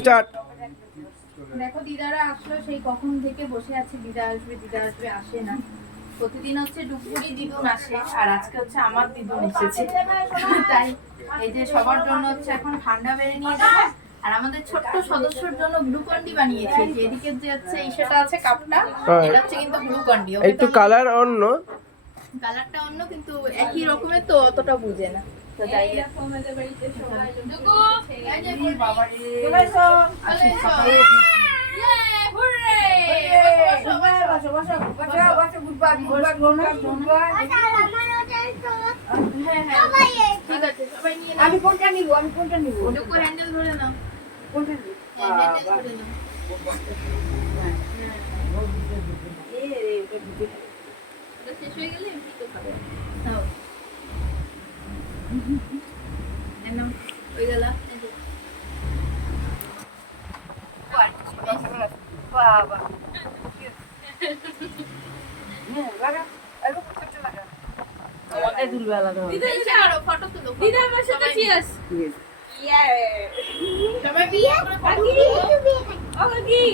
Start. দেখো দিদারা আসলো, সেই কখন থেকে বসে আছে, দিদা আসবে দিদা আসবে, আসে না। প্রতিদিন হচ্ছে ডুবুরি দিদুন আসে, আর আজকে হচ্ছে আমার দিদুন এসেছে। তাই এই যে সবার জন্য হচ্ছে এখন ঠান্ডা বেড়ে নিয়ে যাবো। আর আমাদের ছোট্ট সদস্যর জন্য গ্লুকন্ডি বানিয়েছি। যে এদিকে যে হচ্ছে ইসেটা আছে কাপটা, এটা হচ্ছে কিন্তু গ্লুকন্ডি। একটু কালার অন্য, কালারটা অন্য, কিন্তু একই রকমের, তো অতটা বুঝে না। তো যাই আমাদের বাড়িতে সবাই ডুগু এই যে বাবা রে চলে এসো চলে এসো। ইয়ে হুররে বসো বসো বসো বসো বসো গুডবাই গুডবাই গুডবাই। হ্যাঁ হ্যাঁ ঠিক আছে, সবাই নিয়ে নাও। আমি কোনটা নিব ডুগু হ্যান্ডেল ধরে নাও। কোনটা নিব? হ্যান্ডেল ধরে নাও। এই রে ওটা দিতে এটা শেষ হয়ে গেলে এমনি তো খাবে। নাও এনাম ওই গলা বাবা লাগা আরো কত লাগা আমাকে দুলবে আলাদা দিদা এসে আরো ফটো তুলো। দিদা আমার সাথে চিয়ার্স। ইয়ে সবাই বিয়ে করে ফটো তুলো। ওকে